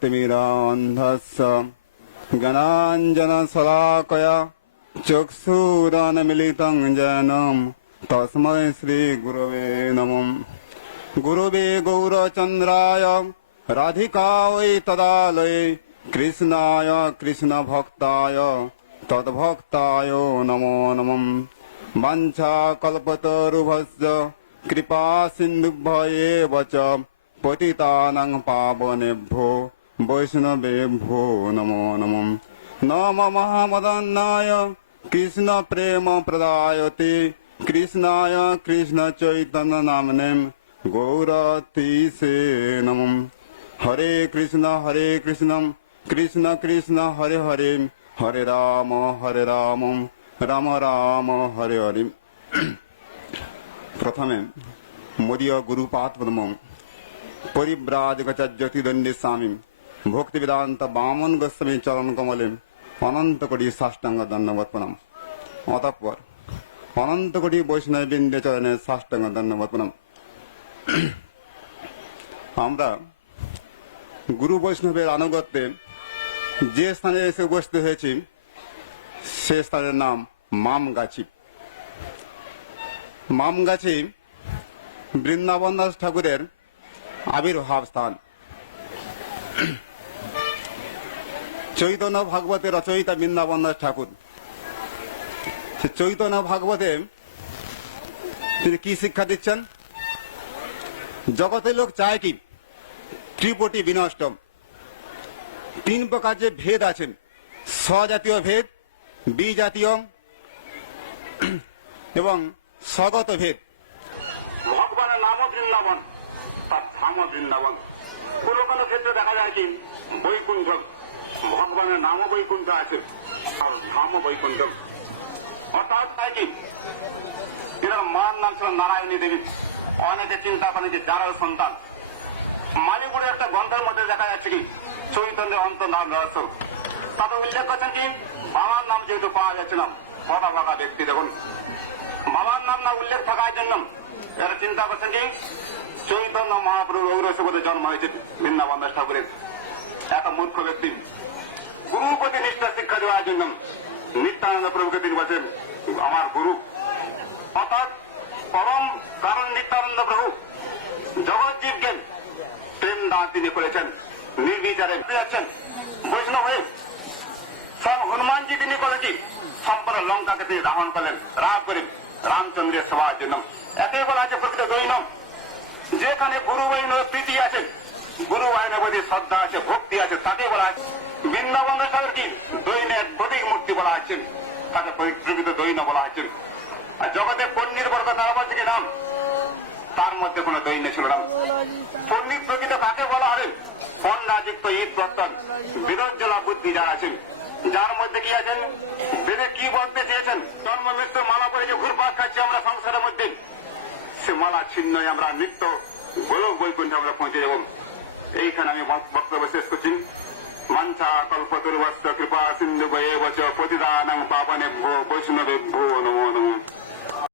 तिमिरान्धस्य ज्ञानाञ्जनशलाकया चक्षुरुन्मीलितं येन तस्मै श्रीगुरवे नमः। गुरुवे गौरचन्द्राय राधिकायै तदालये कृष्णाय कृष्णभक्ताय तद्भक्ताय नमो नमः। वाञ्छाकल्पतरुभ्यश्च कृपा सिन्धुभ्येव च पतितानां पावनेभ्यो वैष्णवेभ्यो नमो नमः। नमो महामदन्नाय कृष्ण प्रेम प्रदायते कृष्णाय कृष्ण चैतन्य नामने गौरतीसे नमः। हरे कृष्ण कृष्ण कृष्ण हरे हरे हरे राम राम राम हरे हरे। प्रथमे मदीय गुरुपाद पद्मं परिव्राजकचर्यति दण्डे स्वामी भक्तिवेदांत वामन गोस्वामी चरण कमले अनंत कोटि साष्टांग दंडवत प्रणाम। अतःपर अनंत कोटि वैष्णव बृंदे चरणे साष्टांग दंडवत प्रणाम। আমরা গুরু বৈষ্ণবের আনুগত্যে যে স্থানে এসে উপস্থিত হয়েছি সে স্থানের নাম মামগাছি। মামগাছি বৃন্দাবন দাস ঠাকুরের আবির্ভাব স্থান। চৈতন্য ভাগবতের রচয়িতা বৃন্দাবন দাস ঠাকুর। চৈতন্য ভাগবতে তিনি কি শিক্ষা দিচ্ছেন? জগতের লোক চায় কি ত্রিপটি বিনষ্ট। তিন প্রকার যে ভেদ আছেন, স্বজাতীয় ভেদ, বিজাতীয় এবং স্বগত ভেদ। ভগবানের নামও বৃন্দাবন, তার ধামও বৃন্দাবন। কোন কোন ক্ষেত্রে দেখা যায় কি বৈকুণ্ঠ, ভগবানের নামও বৈকুণ্ঠ আছে আর ধামও বৈকুণ্ঠ। অর্থাৎ তাই কি এনার মার নাম ছিল নারায়ণী দেবী। অনেকে চিন্তা করেন যে যারার সন্তান। মালিপুরের একটা গ্রন্থের মধ্যে দেখা যাচ্ছে কি চৈতন্যের অন্তর্নাম রহস্য। তাতে উল্লেখ করছেন কি বাবার নাম যেহেতু পাওয়া যাচ্ছে না, বড় ভাগা ব্যক্তি দেখুন বাবার নাম না উল্লেখ থাকার জন্য এরা চিন্তা করছেন কি চৈতন্য মহাপ্রভু ঔরসবতে জন্ম হয়েছে বৃন্দাবন দাস ঠাকুরের। এত মূর্খ ব্যক্তি গুরুর প্রতি নিষ্ঠা শিক্ষা দেওয়ার জন্য নিত্যানন্দ প্রভুকে তিনি বলছেন আমার গুরু। অর্থাৎ পরম কারণ নিত্যানন্দ প্রভু জগৎ জীবকে প্রেম দান তিনি করেছেন, নির্বিচারে যাচ্ছেন বৈষ্ণব হয়ে। সব হনুমানজি তিনি করেছি সম্পূর্ণ লঙ্কাকে তিনি দাহন করলেন রাগ করে রামচন্দ্রের সেবার জন্য। এতে বলা আছে প্রকৃত দৈন, যেখানে গুরু বৈষ্ণব প্রীতি আছে, গুরু বৈষ্ণবের প্রতি শ্রদ্ধা আছে, ভক্তি আছে, তাকে বলা আছে বৃন্দাবন সাগর কি দৈনের প্রতীক মূর্তি বলা হচ্ছে, তাকে প্রকৃত দৈন বলা হচ্ছে। আর জগতে পণ্ডিত বর্গ তারা বলছে কি নাম, তার মধ্যে কোন দৈন্য ছিল না। পণ্ডিত প্রকৃত কাকে বলা হবে? পণ্ডাযুক্ত ঈদ বর্তন বিরজ্জলা বুদ্ধি যারা আছেন, যার মধ্যে কি আছেন বেদে কি বলতে চেয়েছেন। জন্ম মৃত্যুর মালা করে যে ঘুরপাক খাচ্ছি আমরা সংসারের মধ্যে, সে মালা ছিন্নই আমরা নিত্য গোলক বৈকুণ্ঠে আমরা পৌঁছে যাব। এইখানে আমি বক্তব্য শেষ করছি। মঞ্চা কল্পতরুভ্যশ্চ কৃপা সিন্ধুভ্যেব চ পতিতানাং পাবনেভ্যো বৈষ্ণবেভ্যো নমো নমঃ।